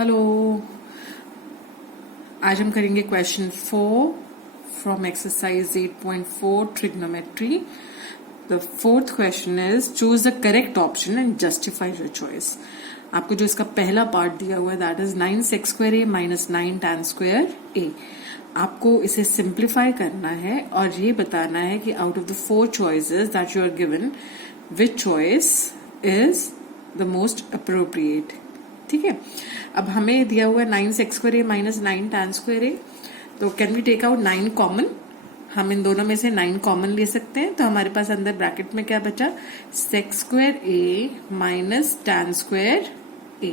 Hello. आज हम करेंगे question 4 from exercise 8.4 trigonometry. The fourth question is choose the correct option and justify your choice. आपको जो इसका पहला पार्ट दिया हुआ है that is 9sec² a minus 9tan² a। आपको इसे सिंप्लीफाई करना है और ये बताना है कि out of the 4 choices that you are given which choice is the most appropriate. ठीक है, अब हमें दिया हुआ है 9sec² a minus 9tan² a, तो can we take out 9 common. हम इन दोनों में से 9 कॉमन ले सकते हैं, तो हमारे पास अंदर ब्रैकेट में क्या बचा, sec² a minus tan² a।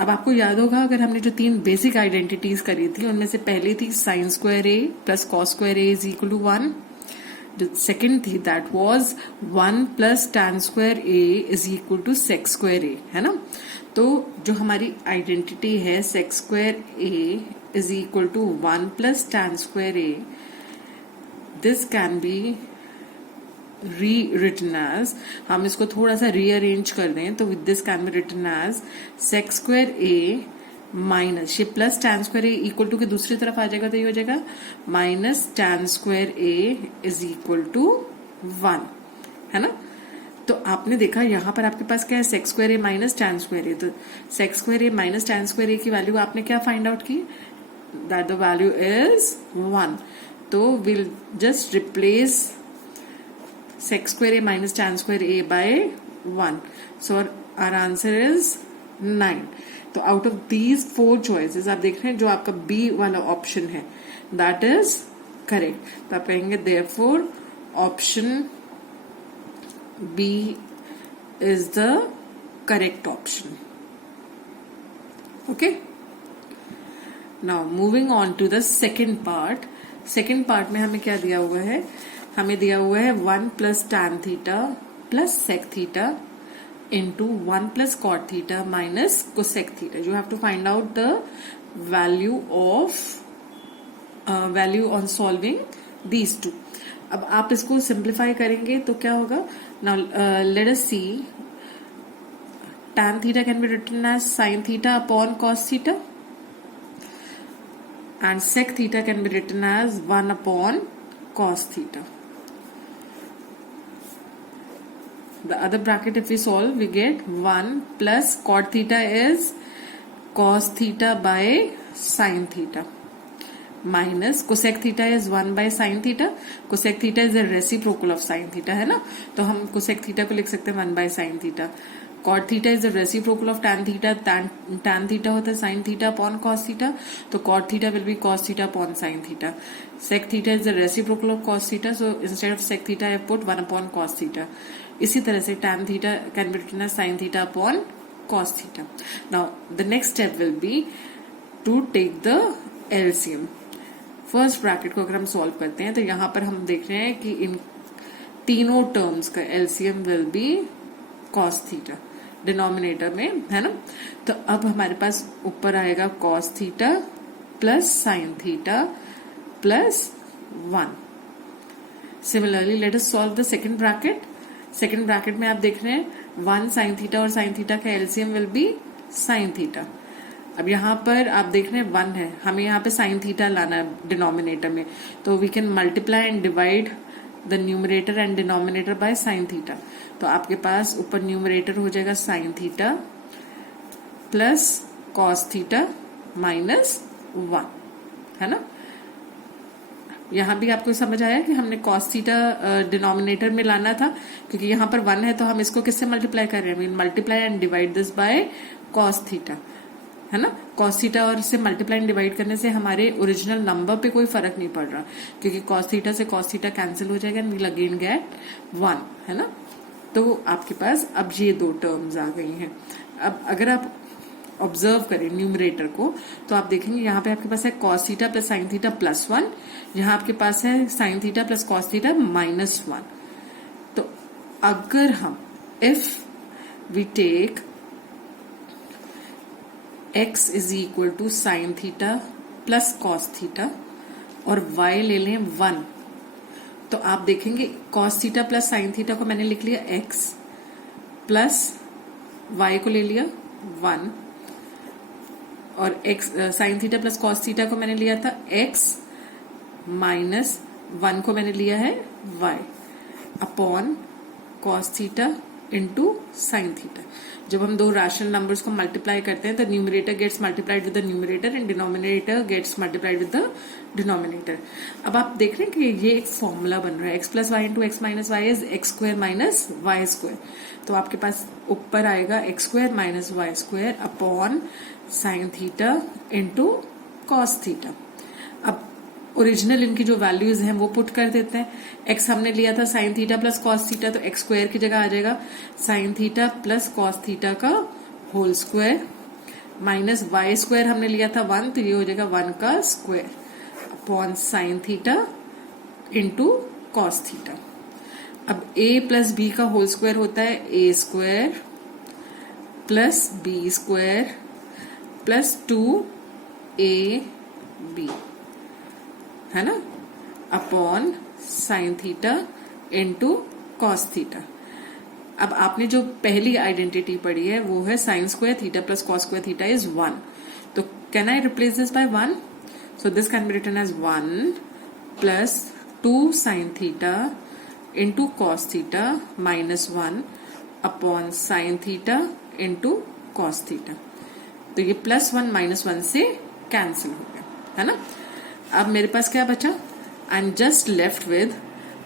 अब आपको याद होगा अगर हमने जो 3 बेसिक आइडेंटिटीज करी थी उनमें से पहली थी sin² a plus cos² a is equal to 1। The second थी that was 1 plus tan² a is equal to sec² a, है ना। तो जो हमारी आइडेंटिटी है sec² a is equal to 1 plus tan² a, this can be rewritten as, हम इसको थोड़ा सा रीअरेंज कर दें तो this can be written as sec² a minus ये plus tan² a equal to के दूसरी तरफ आ जाएगा तो ये हो जाएगा minus tan² a is equal to 1, है ना। तो आपने देखा यहाँ पर आपके पास क्या है sec² a minus tan² a, तो sec² a minus tan² a की वैल्यू आपने क्या फाइंड आउट की, दैट द वैल्यू इज 1। तो will just replace sec² a minus tan² a by 1, so our answer is 9। तो आउट ऑफ दीज 4 चॉइसेस आप देख रहे हैं जो आपका बी वाला ऑप्शन है दैट इज करेक्ट। तो आप कहेंगे therefore option B is the correct option. Okay, now moving on to the second part. Second part में हमें क्या दिया हुआ है, हमें दिया हुआ है 1 plus tan theta plus sec theta into 1 plus cot theta minus cosec theta. You have to find out the value of value on solving these two. अब आप इसको सिंप्लीफाई करेंगे तो क्या होगा, now let us see, tan theta can be written as sin theta upon cos theta and sec theta can be written as 1 upon cos theta. The other bracket if we solve we get 1 plus cot theta is cos theta by sin theta minus cosec theta is 1 by sin theta. Cosec theta is a reciprocal of sin theta, है ना, तो हम cosec theta को लिख सकते हैं 1 by sin theta. Cot theta is a reciprocal of tan theta. Tan theta होता है sin theta upon cos theta, तो cot theta will be cos theta upon sin theta. Sec theta is the reciprocal of cos theta, so instead of sec theta I put 1 upon cos theta. इसी तरह से tan theta can be written as sin theta upon cos theta. Now the next step will be to take the LCM. First bracket को अगर हम solve करते हैं तो यहाँ पर हम देख रहे हैं कि इन तीनों टर्म्स का LCM will be cos theta denominator में, है ना। तो अब हमारे पास ऊपर आएगा cos theta plus sin theta plus 1। Similarly let us solve the second bracket. Second bracket में आप देख रहे हैं 1 sin थीटा और sin थीटा का LCM will be sin theta. अब यहाँ पर आप देख रहे हैं 1 है, हमें यहाँ पे sin थीटा लाना है डिनोमिनेटर में, तो we can multiply and divide the numerator and denominator by sin theta. तो आपके पास ऊपर न्यूमरेटर हो जाएगा sin theta plus cos theta minus 1, है ना। यहाँ भी आपको समझ आया कि हमने cos थीटा डिनोमिनेटर में लाना था, क्योंकि यहाँ पर 1 है तो हम इसको किससे मल्टीप्लाई कर रहे हैं, multiply and divide this by cos theta, है ना। cos थीटा और से मल्टीप्लाई एंड डिवाइड करने से हमारे ओरिजिनल नंबर पे कोई फर्क नहीं पड़ रहा, क्योंकि cos थीटा से cos थीटा कैंसिल हो जाएगा एंड वील अगेन गेट 1, है ना। तो आपके पास अब ये 2 टर्म्स आ गई हैं। अब अगर आप ऑब्जर्व करें न्यूमरेटर को तो आप देखेंगे यहाँ पे आपके पास है cos theta plus sin theta plus 1, यहाँ आपके पास है sin theta plus cos theta minus 1। तो अगर हम if we take x is equal to sin theta plus cos theta और y ले लें 1, तो आप देखेंगे cos theta plus sin theta को मैंने लिख लिया x प्लस y को ले लिया 1 और x sign theta plus cos theta को मैंने लिया था x माइनस 1 को मैंने लिया है y upon cos theta into sine theta. जब हम दो रैशनल नंबर्स को मल्टीप्लाई करते हैं तो numerator gets multiplied with the numerator and denominator gets multiplied with the denominator. अब आप देख रहे हैं कि ये एक फॉर्मूला बन रहा है, x plus Y into X minus Y is X square minus Y square. तो आपके पास ऊपर आएगा X square minus Y square upon sine theta into cos theta. अब ओरिजिनल इनकी जो वैल्यूज हैं वो पुट कर देते हैं। x हमने लिया था sine theta plus cos theta, तो एक्स स्क्वायर की जगह आ जाएगा sine theta plus cos theta का whole square minus Y square हमने लिया था 1, तो ये हो जाएगा 1 का square upon sine theta into cos theta. अब a प्लस बी का होल स्क्वायर होता है a square plus B square plus 2ab, है ना, upon sine theta into cos theta. अब आपने जो पहली आइडेंटिटी पढ़ी है वो है sine square theta plus cos square theta is 1। तो can I replace this by 1? So this can be written as 1 plus 2 sign theta into cos theta minus 1 upon sine theta into cos theta. तो ये plus 1 minus 1 से cancel हो गया, है ना। अब मेरे पास क्या बचा? आई एम जस्ट लेफ्ट विद,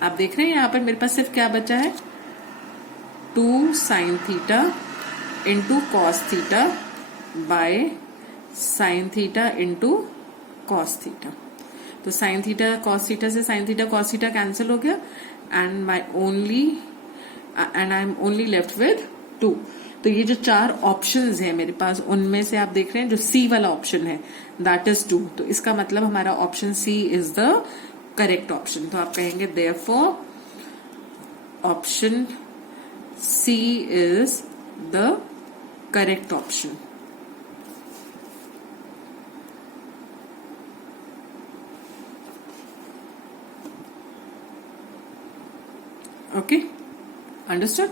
आप देख रहे हैं यहां पर मेरे पास सिर्फ क्या बचा है 2 sign theta into cos theta by sine theta into cos theta. तो साइन थीटा कॉस थीटा से sine theta cos theta cancel हो गया and I am only left with 2। तो ये जो 4 ऑप्शंस हैं मेरे पास, उनमें से आप देख रहे हैं जो सी वाला ऑप्शन है दैट इज 2। तो इसका मतलब हमारा option C is the correct option. तो आप कहेंगे therefore option C is the correct option. Okay, understood?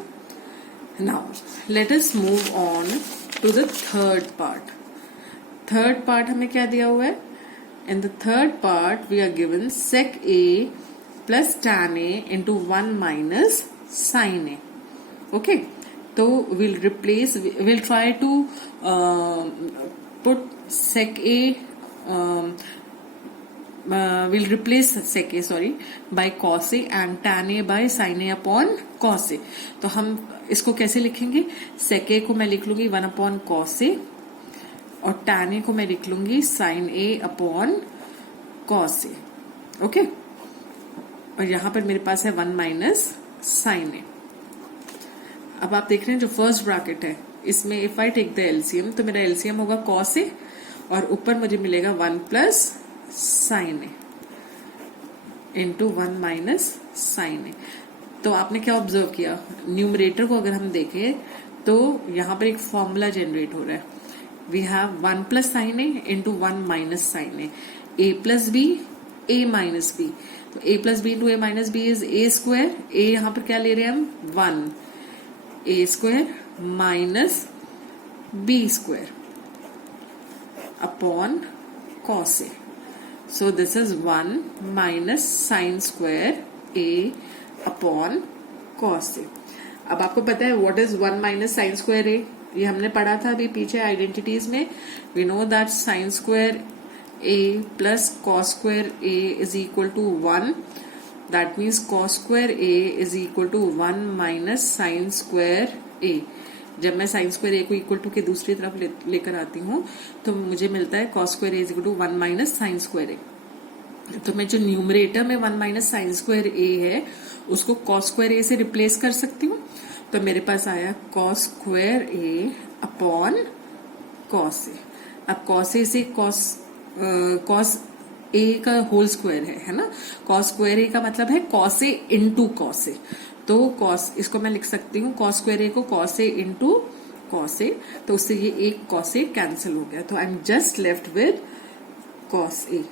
Now let us move on to the third part. Third part हमें क्या दिया हुआ है? In the third part we are given sec a plus tan a into 1 minus sin a. Okay, so we'll try to put sec a we'll replace sec a by cos a and tan a by sin a upon cos a. तो हम इसको कैसे लिखेंगे? sec a को मैं लिख लूंगी 1 upon cos a और tan a को मैं लिख लूंगी sin a upon cos a. Okay, और यहां पर मेरे पास है 1 माइनस sin a. अब आप देख रहे हैं जो फर्स्ट ब्रैकेट है इसमें if I take the LCM तो मेरा एलसीएम होगा cos a और ऊपर मुझे मिलेगा 1 प्लस साइन ए इंटू 1 माइनस साइन ए। तो आपने क्या ऑब्जर्व किया? न्यूमरेटर को अगर हम देखें तो यहां पर एक फॉर्मूला जनरेट हो रहा है। We have 1 plus sine A into 1 minus sine A plus b a minus b. तो a plus b into a minus b is a square. A यहां पर क्या ले रहे हैं हम 1 a square minus B square upon cos a. So this is 1 minus sin square a upon cos a. अब आपको पता है what is 1 minus sin square a? ये हमने पढ़ा था अभी पीछे आइडेंटिटीज में। We know that sin square a plus cos square a is equal to 1. That means cos square a is equal to 1 minus sin square a. जब मैं sine square ए को इक्वल टू के दूसरी तरफ लेकर आती हूँ तो मुझे मिलता है cos square A is equal to 1 minus sine square a. तो मैं जो न्यूमरेटर में 1 माइनस साइन स्क्वायर ए है उसको कॉस स्क्वायर ए से रिप्लेस कर सकती हूँ। तो मेरे पास आया cos square a upon cos a. अब कॉस ए से कॉस ए का होल स्क्वायर है ना। कॉस स्क्वायर ए का मतलब है cos A into cos a. तो कॉस इसको मैं लिख सकती हूँ कॉस स्क्वायर ए को cos A into cos a. तो उससे ये एक कॉस ए कैंसिल हो गया। तो I am just left with cos a.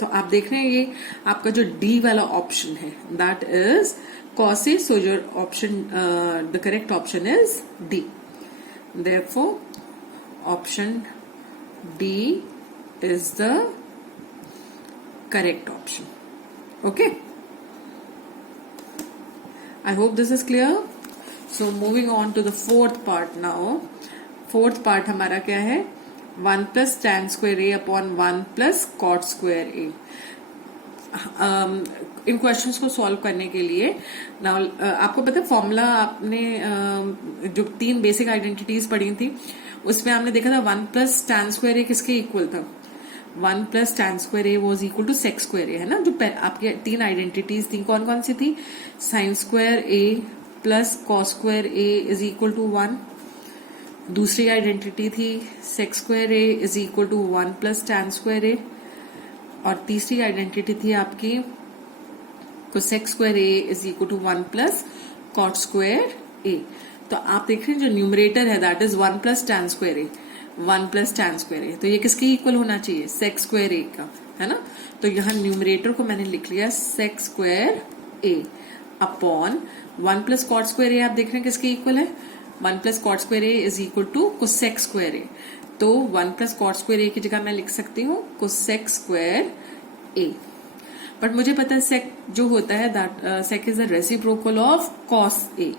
तो आप देख रहे हैं ये आपका जो डी वाला ऑप्शन है that is cos A. So your option the correct option is D. Therefore option D is the correct option. Okay, I hope this is clear. So moving on to the fourth part now. Fourth part हमारा क्या है? 1 plus tan square a upon 1 plus cot square a. In questions को solve करने के लिए now आपको पता है फॉर्मूला आपने जो 3 बेसिक आइडेंटिटीज पढ़ी थी उसमें आपने देखा था 1 प्लस tan स्क्वायर ए किसके इक्वल था? 1 plus tan square a was equal to sec square a, है ना? जो आपके 3 आइडेंटिटीज थी कौन कौन सी थी? sin square A plus cos square A is equal to 1. दूसरी आइडेंटिटी थी sec square A is equal to 1 plus tan square a. और तीसरी आइडेंटिटी थी आपकी cosec square A is equal to 1 plus cot square a. तो आप देख रहे हैं जो न्यूमरेटर है that is 1 plus tan square a, 1 plus tan square a. तो ये किसके इक्वल होना चाहिए? sec स्क्वायर ए का, है ना? तो यहाँ न्यूमरेटर को मैंने लिख लिया sec square a upon 1 plus cot square a. आप देख रहे हैं किसके इक्वल है? 1 plus cot square A is equal to cosec square a. तो 1 प्लस cot स्क्वायर ए की जगह मैं लिख सकती हूँ cosec स्क्वायर ए. बट मुझे पता है sec जो होता है that sec is the reciprocal of cos ए.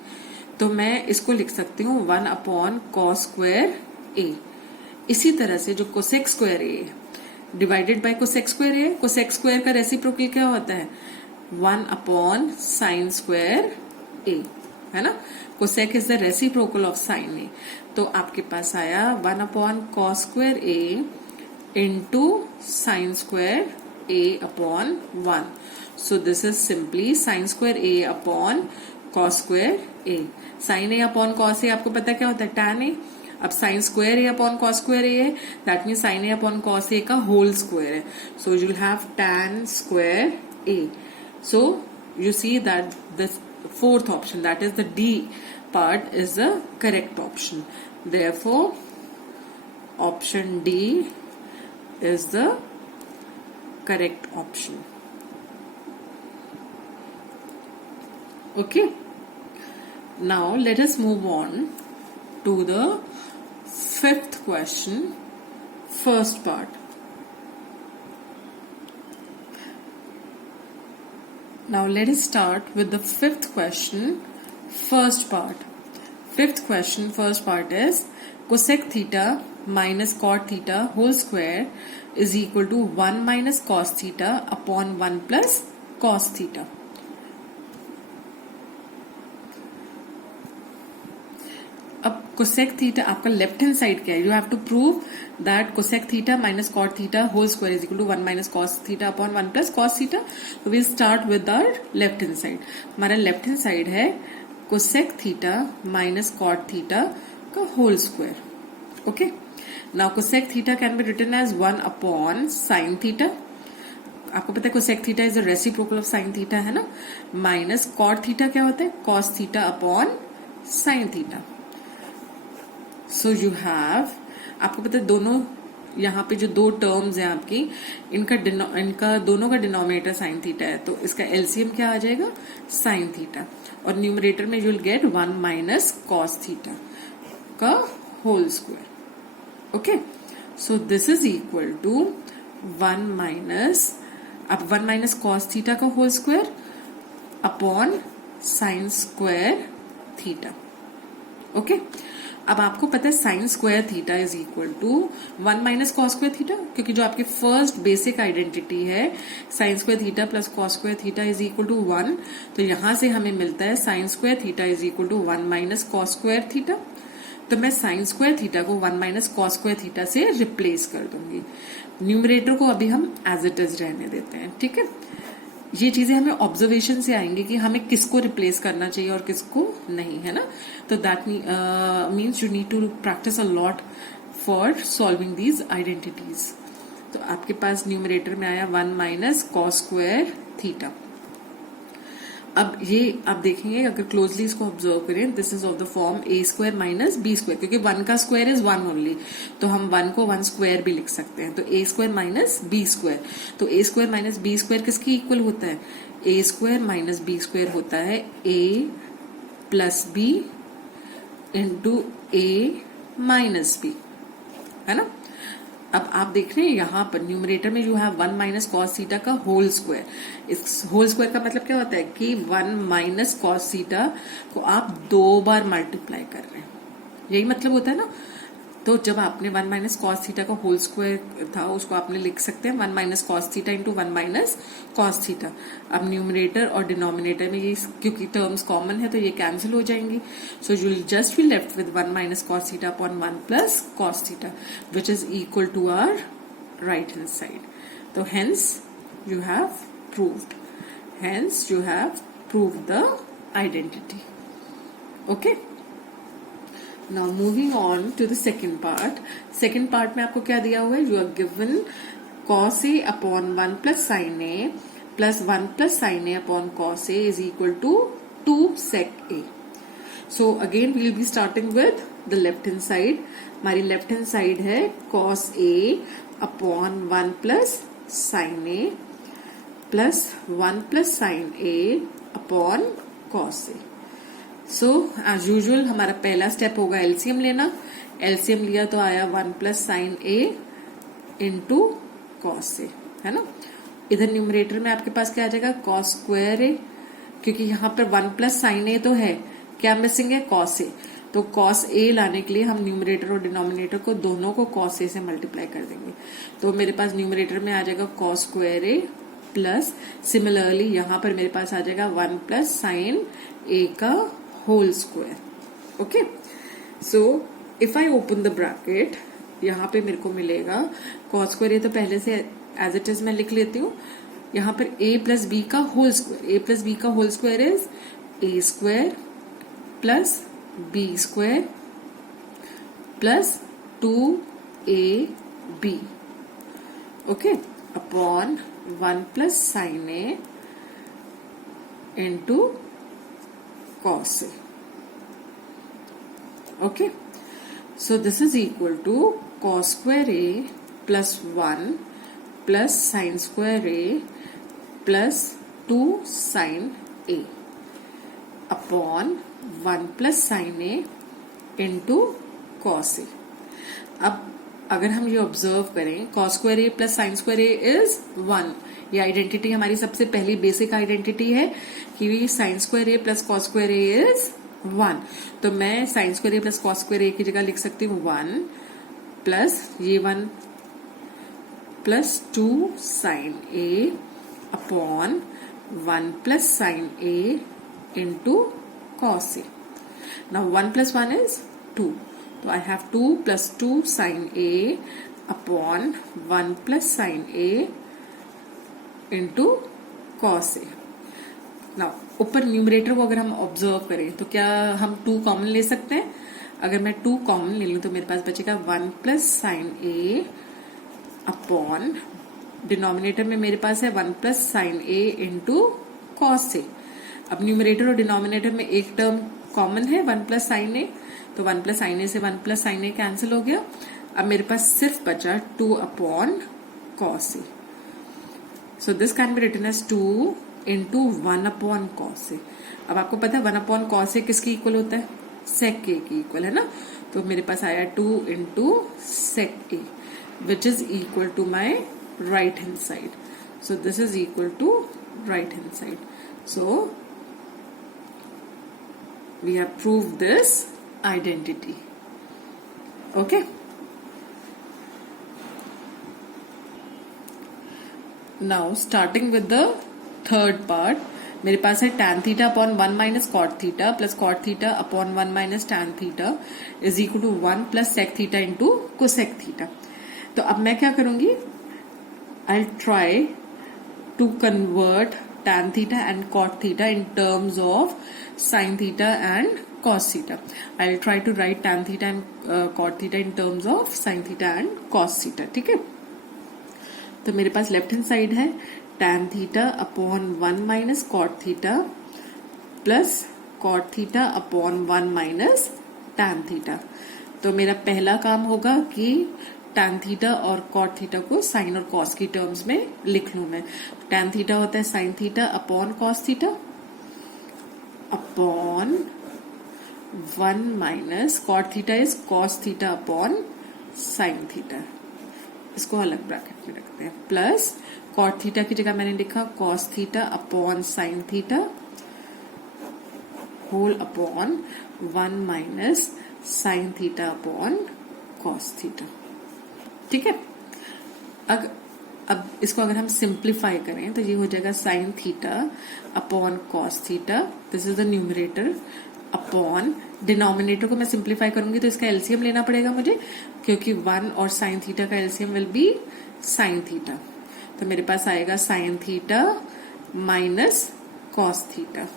तो मैं इसको लिख सकती हूँ 1 अपॉन cos स्क्वायर ए. इसी तरह से जो cosec square A divided by cosec square A, cosec square का रेसिप्रोकल क्या होता है? 1 अपॉन sin स्क्वायर ए, है ना? cosec is the reciprocal of sin ए. तो आपके पास आया 1 upon cos square A into sin square a upon 1. So this is simply sin square a upon cos square a. sin a upon cos a आपको पता क्या होता है? tan a. अब sin square a upon cos square a है, that means sin a upon cos a का whole square है. So you will have tan square a. So you see that the fourth option, that is the D part, is the correct option. Therefore, option D is the correct option. Okay, now let us move on to the fifth question, first part. Now let us start with the fifth question, first part. Fifth question, first part is cosec theta minus cot theta whole square is equal to 1 minus cos theta upon 1 plus cos theta. अब cosec theta आपका left hand side क्या है? You have to prove that cosec theta minus cot theta whole square is equal to 1 minus cos theta upon 1 plus cos theta. So we'll start with our left hand side. हमारा left hand side है cosec theta minus cot theta का whole square. Okay. Now cosec theta can be written as 1 upon sin theta. आपको पता है cosec theta is the reciprocal of sin theta, है ना? Minus cot theta क्या होता है? cos theta upon sin theta. So you have, आपको पता है दोनों यहाँ पे जो दो टर्म्स हैं आपकी इनका दोनों का डिनोमिनेटर sin theta है, तो इसका LCM क्या आ जाएगा? sin theta. और न्यूमरेटर में you will get 1 minus cos theta का whole square. Okay, so this is equal to 1 minus, अब 1 minus cos theta का whole square upon sin square theta. Okay, अब आपको पता है sin square theta is equal to 1 minus cos square theta, क्योंकि जो आपकी फर्स्ट बेसिक आइडेंटिटी है sin square theta plus cos square theta is equal to 1, तो यहां से हमें मिलता है sin square theta is equal to 1 minus cos square theta. तो मैं साइन स्क्वायर थीटा को 1 माइनस कॉस स्क्वायर थीटा से रिप्लेस कर दूंगी. न्यूमरेटर को अभी हम एज इट इज रहने देते हैं. ठीक है, ये चीजें हमें ऑब्जर्वेशन से आएंगी कि हमें किसको रिप्लेस करना चाहिए और किसको नहीं, है ना? तो that means you need to practise a lot for solving these identities. तो आपके पास न्यूमरेटर में आया 1 माइनस कॉस स्क्वायर थीटा. अब ये आप देखेंगे अगर क्लोजली इसको ऑब्जर्व करें, this is of the form A square minus B square, क्योंकि 1 का स्क्वायर इज 1 ओनली, तो हम 1 को 1 स्क्वायर भी लिख सकते हैं. तो ए स्क्वायर माइनस बी स्क्वायर, तो ए स्क्वायर माइनस बी स्क्वायर किसकी इक्वल होता है? ए स्क्वायर माइनस बी स्क्वायर होता है ए plus b into a minus B, है ना? अब आप देख रहे हैं यहाँ पर न्यूमरेटर में you have 1 minus cos theta का होल स्क्वायर। इस होल स्क्वायर का मतलब क्या होता है कि 1 माइनस कॉस थीटा को आप 2 बार मल्टीप्लाई कर रहे हैं, यही मतलब होता है ना। तो जब आपने 1 माइनस कॉस थीटा का होल स्क्वायर था उसको आपने लिख सकते हैं 1 minus cos theta into 1 minus cos theta. अब न्यूमरेटर और डिनोमिनेटर में ये क्योंकि टर्म्स कॉमन है तो ये कैंसिल हो जाएंगी, so you will just be left with 1 minus cos theta upon 1 plus cos theta which is equal to our right hand side. तो hence you have proved the identity. Okay, now moving on to the second part. Second part में आपको क्या दिया हुआ है, you are given cos A upon 1 plus sine A plus 1 plus sine A upon cos a is equal to 2 sec A. So again we'll be starting with the left hand side. हमारी left hand side है cos ए upon 1 plus sine ए plus 1 plus sine ए upon cos ए। So as usual हमारा पहला step होगा LCM लेना। LCM लिया तो आया 1 plus sine ए into cos ए, है ना। इधर न्यूमरेटर में आपके पास क्या आ जाएगा, कॉस स्क्वायर ए, क्योंकि यहाँ पर 1 प्लस साइन ए तो है, क्या मिसिंग है, कॉस ए। तो कॉस ए लाने के लिए हम न्यूमरेटर और डिनोमिनेटर को दोनों को कॉस ए से मल्टीप्लाई कर देंगे। तो मेरे पास न्यूमरेटर में आ जाएगा कॉस स्क्वायर ए प्लस सिमिलरली यहाँ पर मेरे पास आ जाएगा 1 प्लस साइन ए का whole square. Okay, so if I open the bracket, यहाँ पे मेरे को मिलेगा कॉस स्क्वायर, ये तो पहले से एज इट इज मैं लिख लेती हूँ। यहाँ पर a प्लस बी का whole square, a plus B का whole square is a square plus b square plus 2ab, okay, upon 1 plus sine A into cos A. Okay, so this is equal to cos square A plus 1 plus sin square A plus 2 sin A upon 1 plus sin A into cos A. अब अगर हम ये observe करें, cos square A plus sign square A is 1, ये identity हमारी सबसे पहली basic identity है कि sine square A plus cos square A is 1। तो मैं sine square A plus cos square A की जगह लिख सकती हूँ 1 प्लस ये 1 plus 2 sine A upon 1 plus sine A into cos A. Now 1 plus 1 is 2, तो I have 2 plus 2 sine A upon 1 plus sine A into cos A. Now ऊपर numerator को अगर हम ऑब्जर्व करें तो क्या हम 2 कॉमन ले सकते हैं? अगर मैं 2 कॉमन ले लूं तो मेरे पास बचेगा 1 प्लस साइन ए अपॉन, डिनोमिनेटर में मेरे पास है 1 plus sine A into cos a. अब न्यूमरेटर और डिनोमिनेटर में एक टर्म कॉमन है 1 प्लस साइन ए, तो 1 प्लस साइन ए से 1 प्लस साइन ए कैंसिल हो गया। अब मेरे पास सिर्फ बचा 2 upon cos A. So this can be written as 2 into 1 upon cos a. अब आपको पता है 1 अपॉन कॉस ए किसकी इक्वल होता है, सेक ए की इक्वल है ना। तो मेरे पास आया 2 into sec A which is equal to my right hand side. So this is equal to right hand side. So we have proved this identity. Okay, now starting with the third part, मेरे पास है tan theta upon 1 minus cot theta plus cot theta upon 1 minus tan theta is equal to 1 plus sec theta into cosec theta. तो अब मैं क्या करूंगी, I try to convert tan theta and cot theta in terms of sin theta and cos theta. I'll try to write tan theta and cot theta in terms of sin theta and cos theta. ठीक है, तो मेरे पास left hand side है tan theta upon 1 minus cot theta plus cot theta upon 1 minus tan theta। तो मेरा पहला काम होगा कि tan थीटा और cot थीटा को sin और cos की टर्म्स में लिख लूं मैं। tan थीटा होता है sin theta upon cos theta upon 1 minus cot theta is cos theta upon sin theta इसको अलग ब्रैकेट में रखते हैं, प्लस कॉट थीटा की जगह मैंने लिखा cos theta upon sine theta whole upon 1 minus sine theta upon cos theta. ठीक है, अब इसको अगर हम सिंप्लीफाई करें तो ये हो जाएगा sine theta upon cos theta, this is the numerator, upon denominator को मैं सिंप्लीफाई करूंगी तो इसका एलसीएम लेना पड़ेगा मुझे, क्योंकि 1 और साइन थीटा का LCM will be sine theta. तो मेरे पास आएगा sign theta minus cos theta,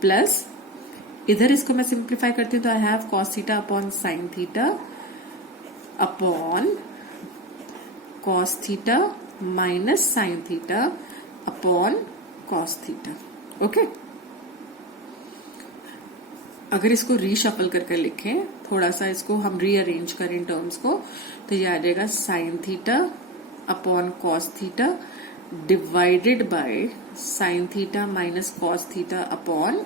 plus इधर इसको मैं सिंप्लीफाई करती हूँ तो I have cos theta upon sine theta upon cos theta minus sine theta upon cos theta. Okay, अगर इसको रीशफल करके लिखें, थोड़ा सा इसको हम रीअरेंज करें इन टर्म्स को, तो ये आ जाएगा sine theta upon cos theta divided by sine theta minus cos theta upon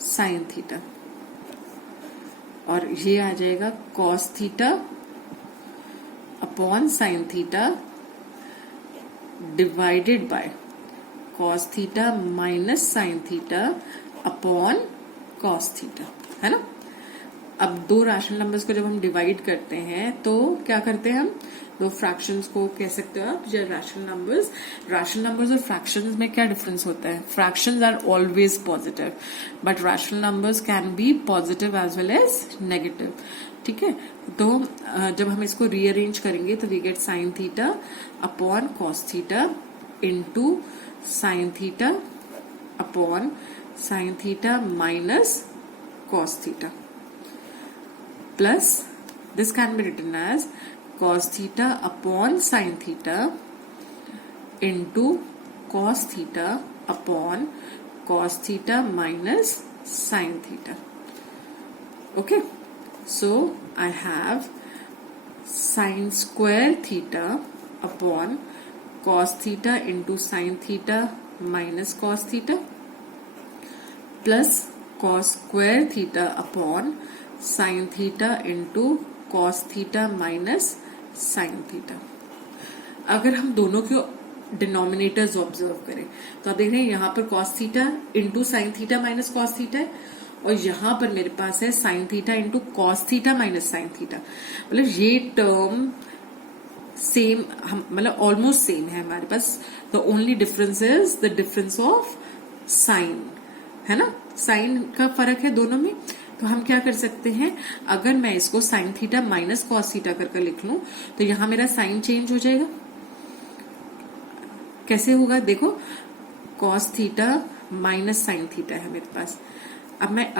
sine theta, और ये आ जाएगा cos theta upon sine theta divided by cos theta minus sine theta upon cos theta, है ना। अब दो रैशनल नंबर्स को जब हम डिवाइड करते हैं तो क्या करते हैं, हम दो फ्रैक्शंस को कह सकते हो आप या रैशनल नंबर्स और फ्रैक्शंस में क्या डिफरेंस होता है, fractions are always positive but rational numbers can be positive as well as negative. ठीक है, तो जब हम इसको रीअरेंज करेंगे तो we get sine theta upon cos theta into sine theta upon sine theta minus cos theta, plus this can be written as cos theta upon sin theta into cos theta upon cos theta minus sin theta. Okay, so I have sin square theta upon cos theta into sin theta minus cos theta plus cos square theta upon sin theta into cos theta minus sin theta। अगर हम दोनों के denominators observe करें तो आप देख रहे हैं यहाँ पर cos theta into sine theta minus cos theta है, और यहाँ पर मेरे पास है sign theta into cos theta minus sine theta. मतलब ये टर्म सेम, हम मतलब ऑलमोस्ट सेम है हमारे पास, the only difference is the difference of sine, है ना, साइन का फर्क है दोनों में। तो हम क्या कर सकते हैं, अगर मैं इसको sign theta minus cos theta करके लिख लूं तो यहां मेरा साइन चेंज हो जाएगा। कैसे होगा देखो, cos theta minus sine theta है मेरे पास। अब मैं